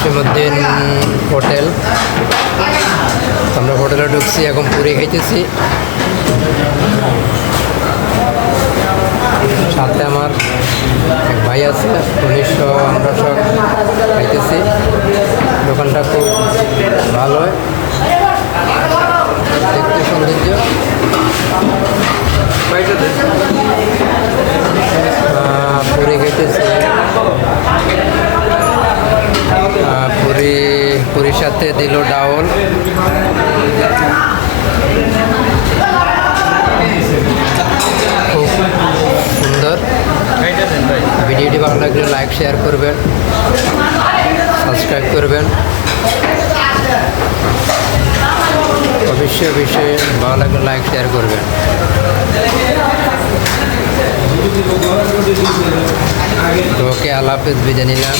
Jasimuddin hotel. আমরা হোটেলে ঢুকছি, এখন পুরি খাইতেছি। সাথে আমার এক ভাই আছে, 1900 আমরা সব খাইতেছি। দোকানটা খুব ভালো, দেখতে সৌন্দর্য। পুরি খাইতেছি, পুরীর সাথে দিল ডাউল। খুব সুন্দর। ভিডিওটি ভালো লাগলে লাইক শেয়ার করবেন, সাবস্ক্রাইব করবেন। অবশ্যই ভালো লাগলে লাইক শেয়ার করবেন। তো ওকে, আল্লাহ হাফেজ, বিদায় নিলাম।